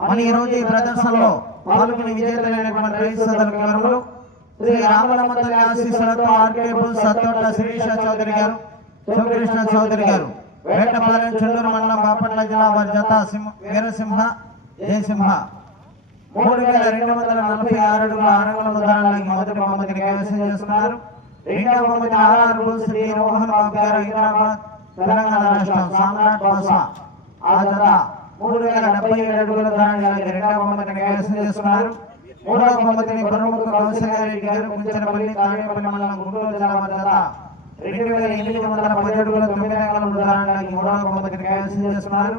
మన ఈ రోజు ఈ ప్రదర్శనలో పాల్గొని విజేతలైనటువంటి రైతు సోదరులకు శ్రీ రామలమ్మ తల్లి ఆశీస్సులతో ఆర్కే సత్తోట్ల శిరీష చౌదరి గారు శివకృష్ణ చౌదరి గారు వేటపాలెం చెల్లూరు మండలం బాపట్ల జిల్లా వారి జత వీరసింహ జయసింహ. మూడు వేల రెండు వందల నలభై ఆరు అడుగుల అరంగుల దూరానికి మొదటి బహుమతిని కైవసం చేసుకున్నారు. రెండవ బహుమతి ఆర్ఆర్ బుల్ శ్రీ రోహన్ బాబు గారు హైదరాబాద్ తెలంగాణ రాష్ట్రం సామ్రాట్ భాష ఆ జత మూడు వేల డెబ్బై ఏడు అడుగుల దూరానికి రెండవ బహుమతిని కైవసం చేసుకున్నారు. మూడవ బహుమతిని బరుముఖ కౌశల్యారెడ్డి గారు కుంచనపల్లి తాడేపల్లి మండలం గుంటూరు జిల్లా వారి రెండు వేల ఎనిమిది వందల పది అడుగుల తొమ్మిది అంగుళం దూరానికి మూడవ బహుమతిని కైవసం చేసుకున్నారు.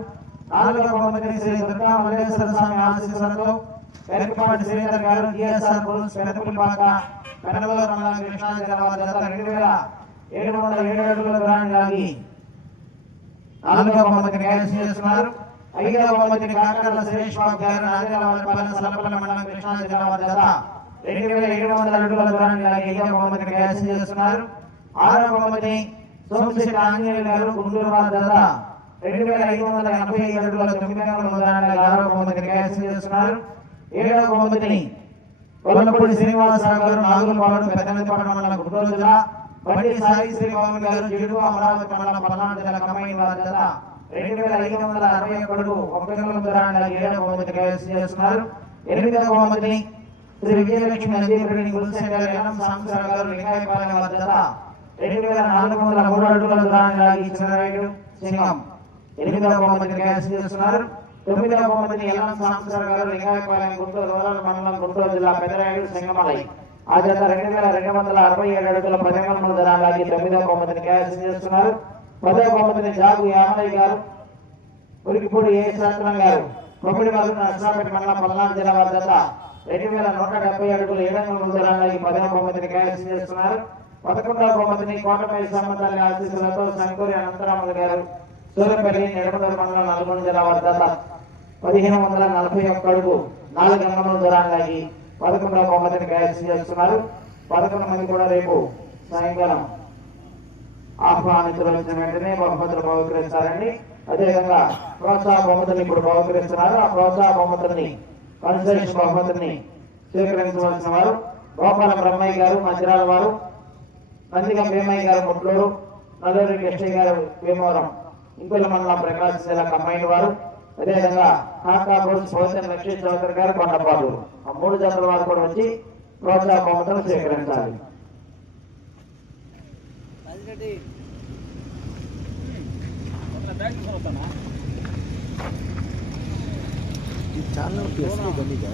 నాలుగవ బహుమతిని శ్రీ దుర్గా మల్లేశ్వర స్వామి ఆశీస్సులతో పెరకపాటి శ్రీధర్ గారు జిఎస్ఆర్ గురుస్ పెదపులిపాక పెనమలూరు మండలం కృష్ణా జిల్లా వారి రెండు వేల ఏడు వందల ఏడు అడుగుల దూరాన్ని నాలుగవ బహుమతిని కైవసం చేసుకున్నారు. ఐదవ బహుమతిని కాకర్ల సురేష్ బాబు గారు నాగేలవారిపాలెం సలపల మండలం కృష్ణా జిల్లా వారి జత రెండు వేల ఏడు వందల అడుగుల దూరాన్ని లాగి ఐదవ బహుమతిని కైవసం ఆరవ బహుమతి సోమశెట్టి ఆంజనేయులు గారు గుంటూరు వారి జత రెండు వేల ఐదు వందల ఎనభై ఐదు అడుగుల తొమ్మిది వందల దూరాన్ని ఆరవ బహుమతిని కైవసం చేసుకున్నారు. ఏడవ బహుమతిని కొల్లపూడి శ్రీనివాసరావు గారు నాగులపాడు పెద్దనదిపాడు మండలం గుంటూరు జిల్లా. బండి సాయి శ్రీభవన్ గారు జిడుగు అమరావతి మండలం పల్నాడు జిల్లా కమైన్ వారి జత రెండు వేల ఐదు వందల అరవై ఒకటి ఒకటి వందల ఏడవ బహుమతి కైవసం చేస్తున్నారు. ఎనిమిదవ బహుమతిని శ్రీ విజయలక్ష్మి నందీరెడ్డి గురుసేన గారు ఎన్ఎం సాంబశివరావు గారు లింగాయపాలెం వారి రెండు వేల నాలుగు వందల మూడు అడుగుల దూరాన్ని లాగి చిన్నరాయుడు ఎనిమిదవ బహుమతిని కైవసం చేస్తున్నారు. తొమ్మిదవ బహుమతిని ఎల్లం సాంబశివరావు గారు లింగాయపాలెం గుంటూరు రూరల్ మండలం గుంటూరు జిల్లా పెదరాయుడు సింగమలై ఆ జత రెండు వేల రెండు వందల అరవై ఏడు అడుగుల పదిహేను లాగి తొమ్మిదవ బహుమతిని కైవసం చేస్తున్నారు. పదవ బహుమతిని జాగు యామనయ్య గారు ఉరికిపూడి ఏ శాస్త్రం గారు కొమ్మిడి వాళ్ళు నర్సాపేట మండలం పల్నాడు జిల్లా వారి జత రెండు వేల నూట డెబ్బై అడుగులు ఏడు వందల పదవ బహుమతిని కైవసం చేస్తున్నారు. పదకొండవ బహుమతిని కోటపై సంబంధాల ఆశీస్సులతో సంకూరి అనంతరాములు గారు సూర్యపల్లి నిడమదూరు మండలం నల్గొండ జిల్లా వారి జత పదిహేను వందల నలభై ఒక్క అడుగు నాలుగు అంగముల దూరానికి పదకొండవ బహుమతిని కైవసం చేస్తున్నారు. పదకొండు మంది కూడా రేపు సాయంకాలం ఆహ్వానించవలసిన వెంటనే బహుమతులు బహుకరిస్తారండి అదేవిధంగా ప్రోత్సాహ బహుమతుల్ని ఇప్పుడు బహుకరిస్తున్నారు. ఆ ప్రోత్సాహ బహుమతుల్ని కన్సల్టేషన్ బహుమతుల్ని స్వీకరించవలసిన వారు గోపాల బ్రహ్మయ్య గారు మధ్యరాల వారు నందిగం భీమయ్య గారు ముట్లూరు నల్లూరి కృష్ణయ్య గారు భీమవరం ఇంకొక మండలం ప్రకాశం జిల్లా కంబైన్ వారు అదేవిధంగా కాకా బోస్ పోతన లక్ష్మీ చౌదరి గారు కొండపాడు ఆ మూడు జతల వారు కూడా వచ్చి ప్రోత్సాహ బహుమతులు స్వీకరించాలి. ಈ ಚಾನಲ್ ಹೆಸರು ಬಂದಿದೆ.